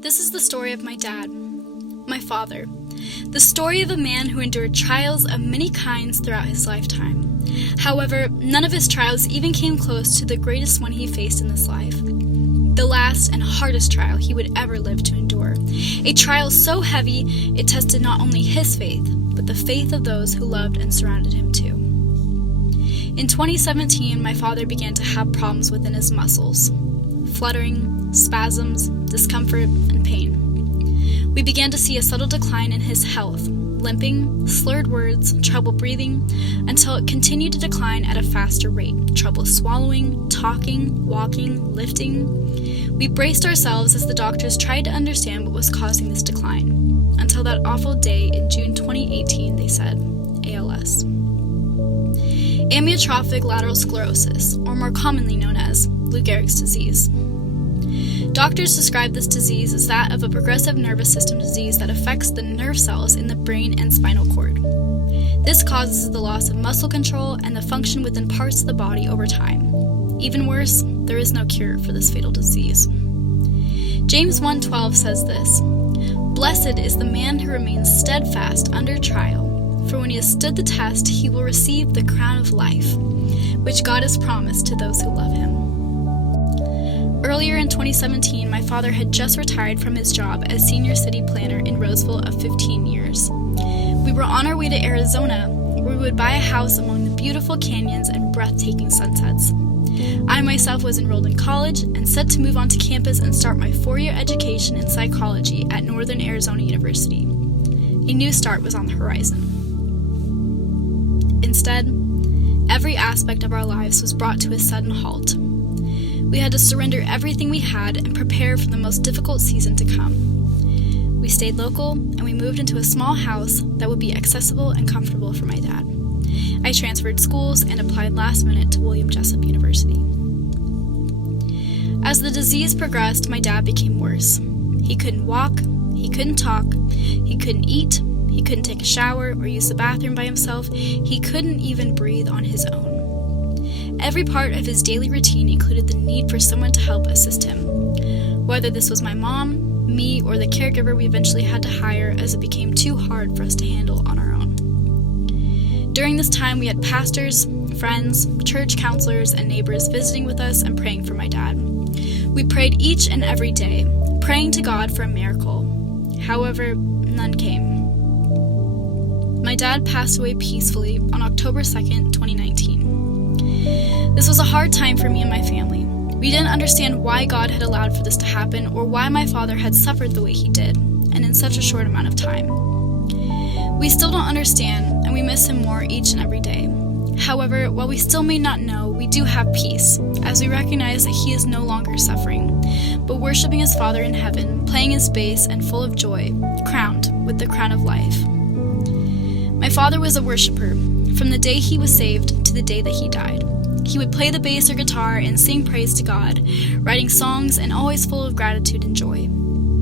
This is the story of my dad, my father, the story of a man who endured trials of many kinds throughout his lifetime. However, none of his trials even came close to the greatest one he faced in this life, the last and hardest trial he would ever live to endure, a trial so heavy it tested not only his faith, but the faith of those who loved and surrounded him too. In 2017, my father began to have problems within his muscles, fluttering, spasms, discomfort, and pain. We began to see a subtle decline in his health, limping, slurred words, trouble breathing, until it continued to decline at a faster rate, trouble swallowing, talking, walking, lifting. We braced ourselves as the doctors tried to understand what was causing this decline, until that awful day in June 2018 they said, ALS. Amyotrophic lateral sclerosis, or more commonly known as Lou Gehrig's disease. Doctors describe this disease as that of a progressive nervous system disease that affects the nerve cells in the brain and spinal cord. This causes the loss of muscle control and the function within parts of the body over time. Even worse, there is no cure for this fatal disease. James 1:12 says this, "Blessed is the man who remains steadfast under trial, for when he has stood the test, he will receive the crown of life, which God has promised to those who love him." Earlier in 2017, my father had just retired from his job as senior city planner in Roseville of 15 years. We were on our way to Arizona, where we would buy a house among the beautiful canyons and breathtaking sunsets. I myself was enrolled in college and set to move onto campus and start my 4-year education in psychology at Northern Arizona University. A new start was on the horizon. Instead, every aspect of our lives was brought to a sudden halt. We had to surrender everything we had and prepare for the most difficult season to come. We stayed local, and we moved into a small house that would be accessible and comfortable for my dad. I transferred schools and applied last minute to William Jessup University. As the disease progressed, my dad became worse. He couldn't walk, he couldn't talk, he couldn't eat, he couldn't take a shower or use the bathroom by himself, he couldn't even breathe on his own. Every part of his daily routine included the need for someone to help assist him, whether this was my mom, me, or the caregiver we eventually had to hire as it became too hard for us to handle on our own. During this time, we had pastors, friends, church counselors, and neighbors visiting with us and praying for my dad. We prayed each and every day, praying to God for a miracle. However, none came. My dad passed away peacefully on October 2nd, 2019. This was a hard time for me and my family. We didn't understand why God had allowed for this to happen or why my father had suffered the way he did, and in such a short amount of time. We still don't understand, and we miss him more each and every day. However, while we still may not know, we do have peace, as we recognize that he is no longer suffering, but worshiping his Father in heaven, playing his bass and full of joy, crowned with the crown of life. My father was a worshiper, from the day he was saved to the day that he died. He would play the bass or guitar and sing praise to God, writing songs and always full of gratitude and joy.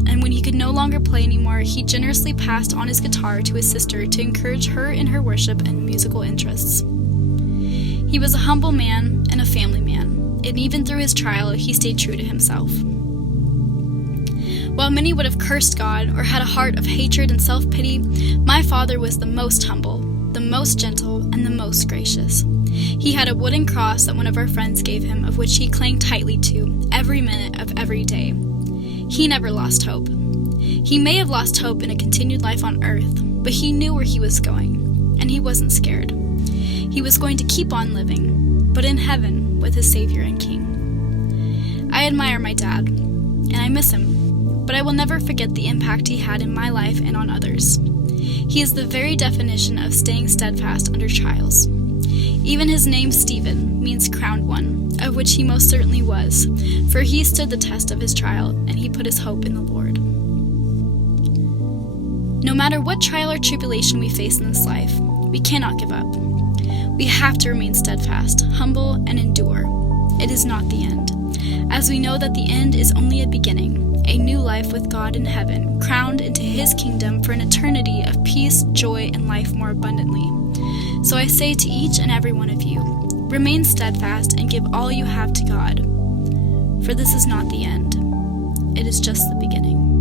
And when he could no longer play anymore, he generously passed on his guitar to his sister to encourage her in her worship and musical interests. He was a humble man and a family man, and even through his trial, he stayed true to himself. While many would have cursed God or had a heart of hatred and self-pity, my father was the most humble, the most gentle, and the most gracious. He had a wooden cross that one of our friends gave him, of which he clung tightly to every minute of every day. He never lost hope. He may have lost hope in a continued life on earth, but he knew where he was going, and he wasn't scared. He was going to keep on living, but in heaven with his Savior and King. I admire my dad, and I miss him, but I will never forget the impact he had in my life and on others. He is the very definition of staying steadfast under trials. Even his name, Stephen, means crowned one, of which he most certainly was, for he stood the test of his trial, and he put his hope in the Lord. No matter what trial or tribulation we face in this life, we cannot give up. We have to remain steadfast, humble, and endure. It is not the end, as we know that the end is only a beginning, a new life with God in heaven, crowned into his kingdom for an eternity of peace, joy, and life more abundantly. So I say to each and every one of you, remain steadfast and give all you have to God, for this is not the end. It is just the beginning.